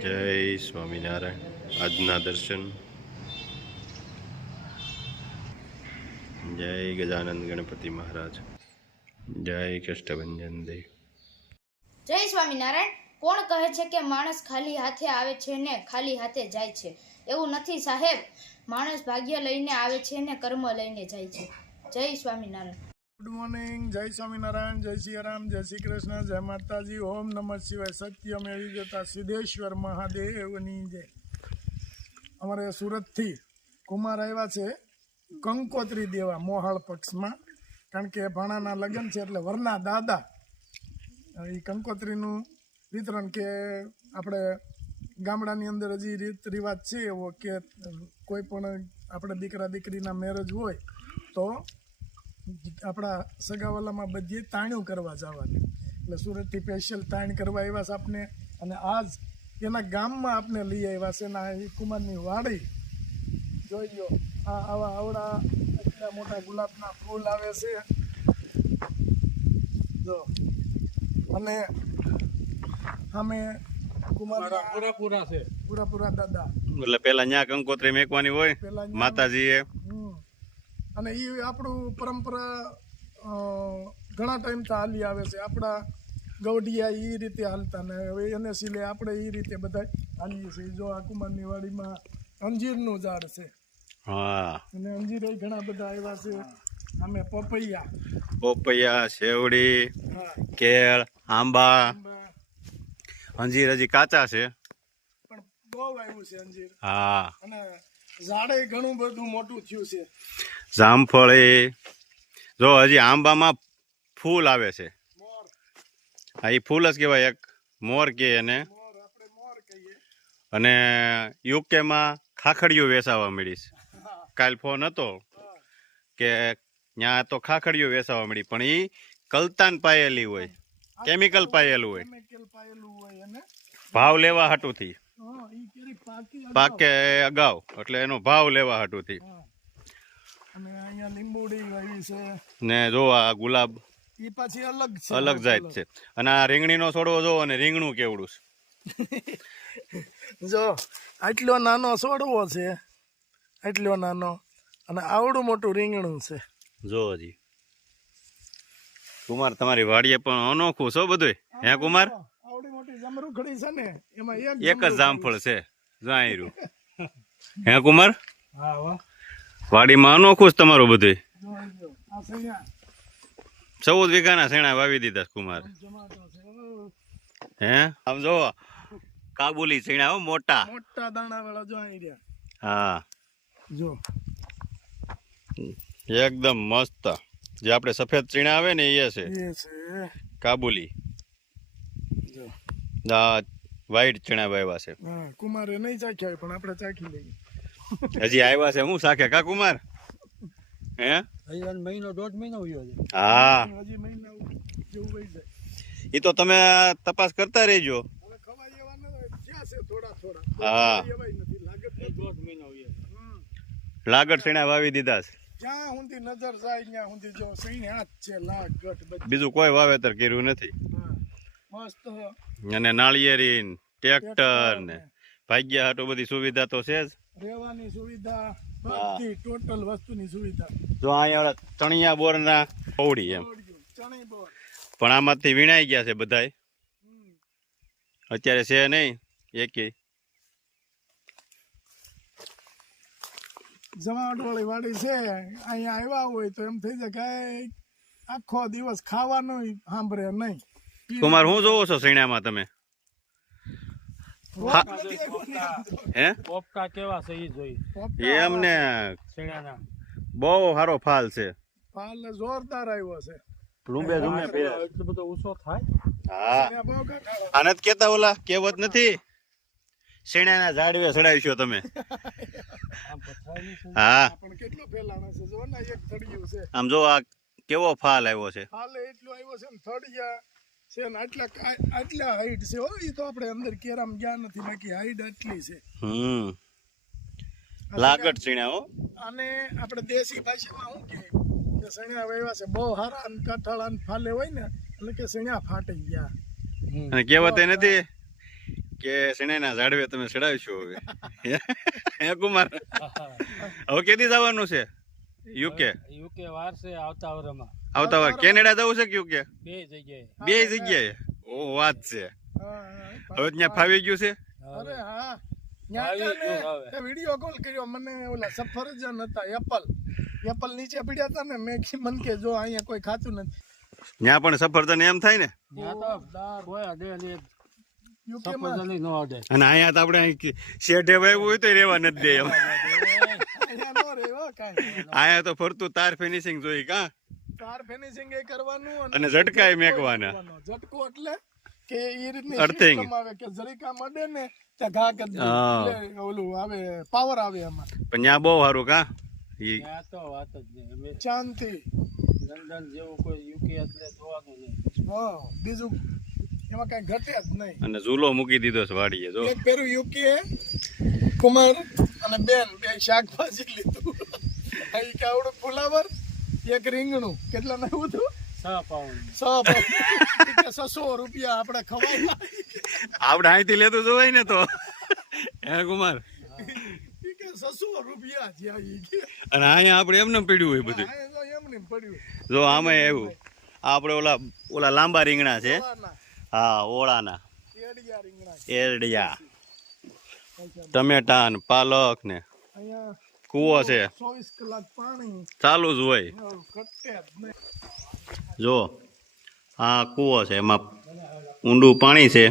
જય સ્વામિનારાયણ. આજના દર્શન. જય ગજાનંદ ગણપતિ મહારાજ. જય કષ્ટભંજન દેવ. જય સ્વામિનારાયણ. કોણ કહે છે કે માણસ ખાલી હાથે આવે છે ને ખાલી હાથે જાય છે? એવું નથી સાહેબ. માણસ ભાગ્ય લઈને આવે છે ને કર્મ લઈને જાય છે. જય સ્વામિનારાયણ. Good morning. જય સ્વામિનારાયણ. જય સિયારામ. જય શ્રી કૃષ્ણ. જય માતાજી. ઓમ નમઃ શિવાય. સત્ય મેળવી જતા સિદ્ધેશ્વર મહાદેવની જય. અમારે સુરતથી કુમાર આવ્યા છે કંકોત્રી દેવા મોહાળ પક્ષમાં, કારણ કે ભાણાના લગ્ન છે એટલે વરના દાદા એ કંકોત્રીનું વિતરણ, કે આપણે ગામડાની અંદર હજી રીત રિવાજ છે એવો કે કોઈ પણ આપણે દીકરા દીકરીના મેરેજ હોય તો આપણા સગાવાલામાં બધી તાણ્યું કરવા જવાની, એટલે સુરતથી સ્પેશિયલ તાણ કરવા આવ્યા છે આપને. અને આજ એના ગામમાં આપને લઈ આવ્યા છે. ના એ કુમારની વાડી જોઈ લો. આ આવા આવડા એટલા મોટા ગુલાબના ફૂલ આવે છે જો. અને અમે કુમાર પૂરા દાદા એટલે પેલા ન્યા કંકોત્રી મેકવાની હોય પેલા માતાજીએ. અને એ આપણું પરંપરા ઘણા ટાઈમથી હાલી આવે છે. આપણા ગૌડિયા એ રીતે હાલતા ને હવે એને સિલે આપણે એ રીતે બધા હાલીએ છીએ. જો આ કુમારની વાડીમાં અંજીરનું ઝાડ છે. હા, અને અંજીર ઘણા બધા આવ્યા છે. અમે પોપૈયા, શેવડી, હા, કેળ, આંબા. આંબા અંજીર હજી કાચા છે. પણ બહુ આવ્યું છે અંજીર. હા, અને ઝાડે ઘણું બધું મોટું થયું છે. જામફળી. જો હજી આંબામાં ફૂલ આવે છે. મોર હા, એ ફૂલ જ કહેવાય. એક મોર કે એને. મોર આપણે મોર કહીએ. અને યુકેમાં ખાખડીઓ વેચાવા મળીશ. હા, કાલ ફોન હતો હા. કે ત્યાં તો ખાખડીઓ વેચાવા મળી, પણ એ કલતાન પાયેલી હોય, કેમિકલ પાયેલું હોય, કેમિકલ પાયેલું હોય અને ભાવ લેવા હાટુથી. હા, ઈ કેરી પાકી પાકે અગાઉ એટલે એનો ભાવ લેવા હાટુથી. હા. અને અહીંયા લીંબુડી વાવી છે. ને જો આ ગુલાબ ઈ પાછી અલગ છે. અલગ જાત છે. અને આ રીંગણીનો છોડવો જો, અને રીંગણું કેવડું છે. જો આટલો નાનો છોડવો છે, આટલો નાનો, અને આવડું મોટું રીંગણું છે. જો હજી કુમાર તમારી વાડીએ પણ અનોખું છો બધું. હે કુમાર? આવડી મોટી જમરૂખડી છે ને, એમાં એક જ જામફળ છે. જાયરું. હે કુમાર? હા, વાહ. વાડીમાં અનોખું જ તમારું બધું. આ સૈયા 14 વીઘાના શેણા વાવી દીધા કુમાર. જમાતો છે. હે આમ જો કાબુલી શેણા હો, મોટા. મોટા દાણા વાળા જો અહીં રહ્યા. હા, જો એકદમ મસ્ત. જે આપણે સફેદ ચીણા આવે ને એ છે એ છે. કાબુલી. જો આ વ્હાઈટ ચીણા વાવ્યા છે. હા, કુમારે નહીં ચાખ્યા પણ આપણે ચાખી લઈએ. હજી આવ્યા છે હું શાખે કા કુમાર? હે મહિનો 1.5 મહિનો વયો છે. હા, હજી મહિના જેવું વહી જાય. એ તો તમે તપાસ કરતા રહેજો. હવે ખવાય એવા ન થયા છે થોડા. હા, એવાય નથી. લાગત 1.5 મહિનો વયો. લાગડ શેણા વાવી દીધા છે. જ્યાં સુધી નજર જાય ત્યાં સુધી જો સહીને હાથ છે. લાગત બધી. બીજું કોઈ વાવેતર કર્યું નથી. હા, મસ્ત. અને નાળિયેરી, ટ્રેક્ટર ને ભાગ્યા હાટુ બધી સુવિધા તો છે જ. રહેવાની સુવિધા, બધી ટોટલ વસ્તુની સુવિધા. જો અહીંયા ચણિયા બોરના પૌડી એમ, ચણી બોર. પણ આમાંથી વીણાઈ ગયા છે બધાય. હમ. અત્યારે છે નહીં એકે. જમાવટ વાળી વાડી છે. અહીંયા આવ્યા હોય તો એમ થઈ જાય કે આખો દિવસ ખાવાનું સાંભળે નહીં. કુમાર હું જોવો છો શેણામાં તમે? હે પોપટા કેવા છે ઈ જોઈ. એમને શેણાના બહુ સારો ફાલ છે. ફાલ જોરદાર આવ્યો છે. રૂંબે રૂંબે ફેરે. એટલો બધો ઊંચો થાય. હા, અને બહુ કાઢાળો. આને જ કેતા ઓલા કહેવત નથી, શેણાના ઝાડવે ચડાવશો તમે. આમ પથરાય નહીં છે. હા, પણ કેટલો ફેલાણો છે જો ને. એક થડિયું છે. આમ જો આ કેવો ફાલ આવ્યો છે. ફાલ એટલો આવ્યો છે ને. થડિયા છે ને આટલા હાઈટ છે. હો, એ તો આપણે અંદર કેરામ ગયા નથી, બાકી હાઈટ આટલી છે. લાગડ શેણા હો. અને આપણે દેશી ભાષામાં શું કે સણિયા વાવ્યા છે બહુ સારા, અને કઠાળા ને ફાલે હોય ને એટલે કે સણિયા ફાટી ગયા. અને કહેવત એ નથી કે શેણાના ઝાડવે તમે ચડાવશો હવે હે કુમાર હવે કેદી જવાનું છે યુકે યુકે વાર છે આવતા વર્ષમાં આવતા વાર કેનેડા જવું છે કે યુકે બે જગ્યાએ બે જગ્યાએ ઓ વાત છે હવે ત્યાં ફાવી ગયું છે અરે હા વિડીયો કોલ કર્યો મને ઓલા સફરજન હતા એપલ નીચે પડ્યા હતા ને મેં મન કે જો અહીંયા કોઈ ખાતું નથી ત્યાં પણ સફરજન એમ થાય ને ત્યાં તો બોયા દે ને યુકેમાં સફરજન નો આવડે અને અહીંયા તો આપણે અહીં શેઠે વાવ્યું હોય તો રેવા નથી દે એમ અહીંયા નો રેવા કાંઈ અહીંયા તો ફરતું તાર ફિનિશિંગ જોઈ કા તાર ફિનિશિંગ એ કરવાનું અને ઝટકાય મેકવાના ઝટકો એટલે કે એ રીતની Earthing. system આવે કે જરીક આમ અડે ને ત્યાં ઘા કરી દે. હા. એટલે ઓલું આવે પાવર આવે એમાં પણ ત્યાં બહુ સારું કા ઈ ત્યાં તો વાત જ નહીં અમે શાંતિ લંડન જેવું કોઈ યુકે એટલે જોવાનું નહીં હા બીજું એમાં કઈ ઘટે જ નહીં અને ઝૂલો મૂકી દીધો છે વાડીએ જો એક પેરું યુકે કુમાર અને બેન બે શાકભાજી લીધું અહીં કાવડું ફુલાવર એક રીંગણું કેટલા ના હતું 6 પાઉન્ડ 600 રૂપિયા આપણે ખવાય આપણે અહીંથી લેતું જોવાય ને તો હે કુમાર 600 રૂપિયા થયા ઈ કે અને અહીંયા આપણે એમને પીડ્યું હોય બધું આ જો એમને પડ્યું જો આમાં આવ્યું આ આપણે ઓલા લાંબા રીંગણા છે સવારના હા ઓળાના એડિયા રીંગણા એરડિયા ટમેટા ને પાલક ને અહીંયા કૂવો છે 24 કલાક પાણી ચાલુ જ હોય ઘટે જ નહીં જો આ કૂવો છે એમાં ઊંડું પાણી છે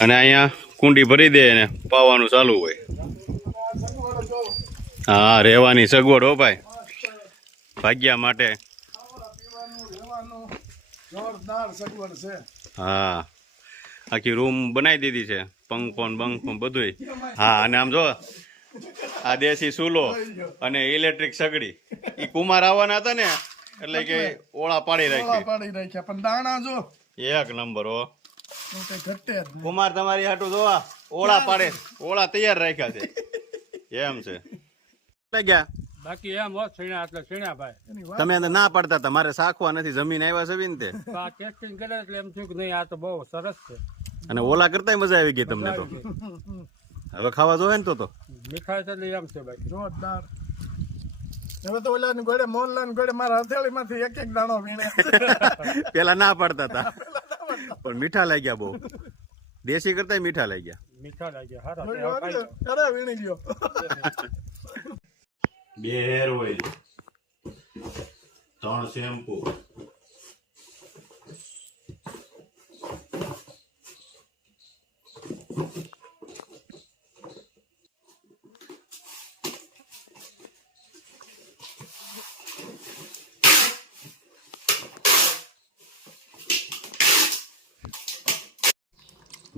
અને અહીંયા કુંડી ભરી દે ને પાવાનું ચાલુ હોય હા રહેવાની સગવડ હો ભાઈ ભાગ્યા માટે પીવાનું રહેવાનું જોરદાર સગવડ છે હા આખી રૂમ બનાવી દીધી છે પંખો ને બંખો બધુંય હા અને આમ જો આ દેશી ચૂલો અને ઇલેક્ટ્રિક સગડી ઈ કુમાર આવવાના હતા ને એટલે કે ઓળા પાડી ઓળા રાખી પાડી રાખ્યા પણ દાણા જો એક નંબર હો કઈ ઘટે જ નહીં કુમાર તમારી હાટું જોવા ઓળા પાડે ઓળા તૈયાર રાખ્યા છે એમ છે ગયા બાકી એમ હોત સીણા એટલે સીણા ભાઈ એની વાત તમે તો ના પાડતા હતા મારે સાખવા નથી જમીન આવ્યા છે ને તે તો આ ટેસ્ટિંગ કરે એટલે એમ થયું કે નહીં આ તો બહુ સરસ છે અને ઓલા કરતા મજા આવી ગઈ તમને તો હવે ખાવા જોવે ને તો મીઠાઈ તો એમ છે ભાઈ જોરદાર હવે તો ઓલા ગોળે મોહનલા ગોળે મારા હથેળી માંથી એક એક દાણો વીણે પેલા ના પાડતા હતા પણ મીઠા લાગ્યા બહુ દેશી કરતા મીઠા લાગ્યા મીઠા લાગ્યા હારા જોયું હતું? અરે વીણી ગયો 2 હેર ઓઇલ 3 શેમ્પૂ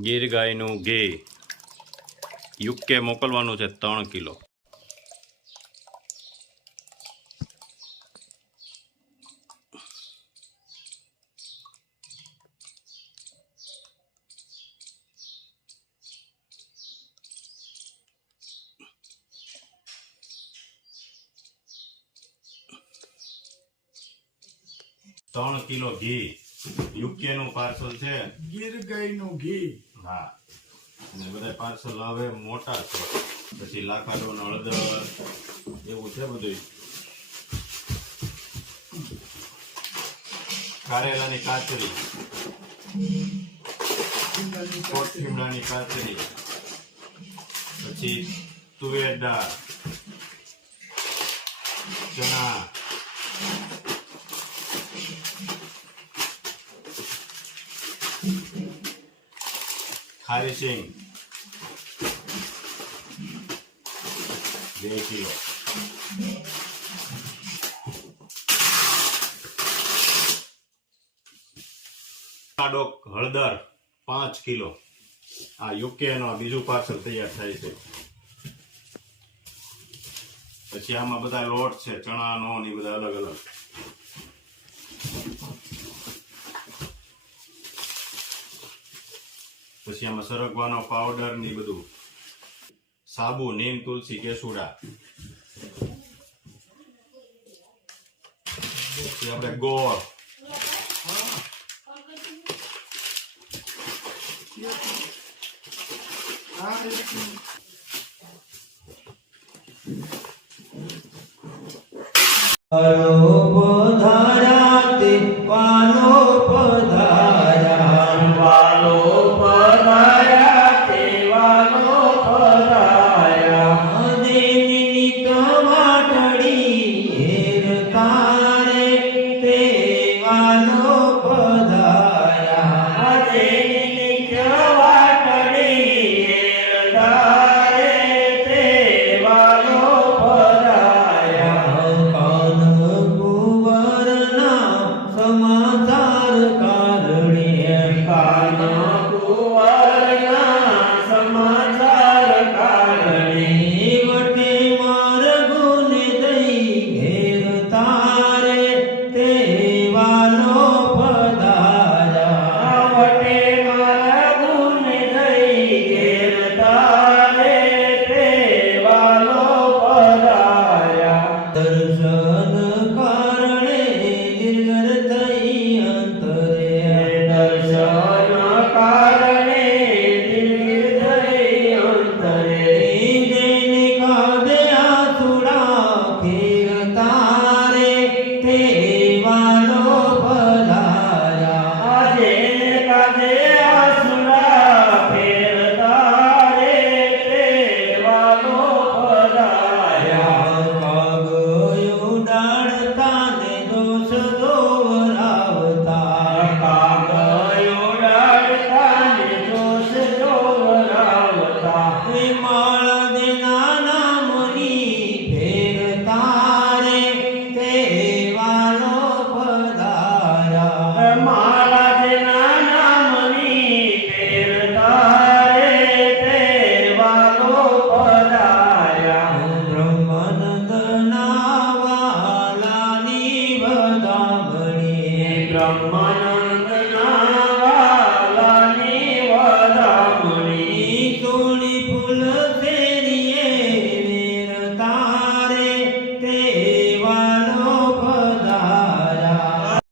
ગીર ગાયનું ઘી યુકે મોકલવાનું છે 3 કિલો કિલો ઘી યુકે નું પાર્સલ છે ગીર ગાયનું ઘી હા અને બધા પાર્સલ હવે મોટા છે પછી લાખાડો નો હળદર એવું છે બધું કારેલાની કાચરી કોથમીરાની કાચરી પછી તુવેર દાળ ચણા ખારી સિંગ 2 કિલો કાડોક હળદર 5 કિલો આ યુકે નો બીજું પાર્સલ તૈયાર થાય છે પછી આમાં બધા લોટ છે ચણાનો ને બધા અલગ અલગ પછી આમાં સરગવાનો પાવડર ને બધું સાબુ નીમ તુલસી કેસુડા પછી આપણે ગોળ આ રીતનું ધરાતે પાનો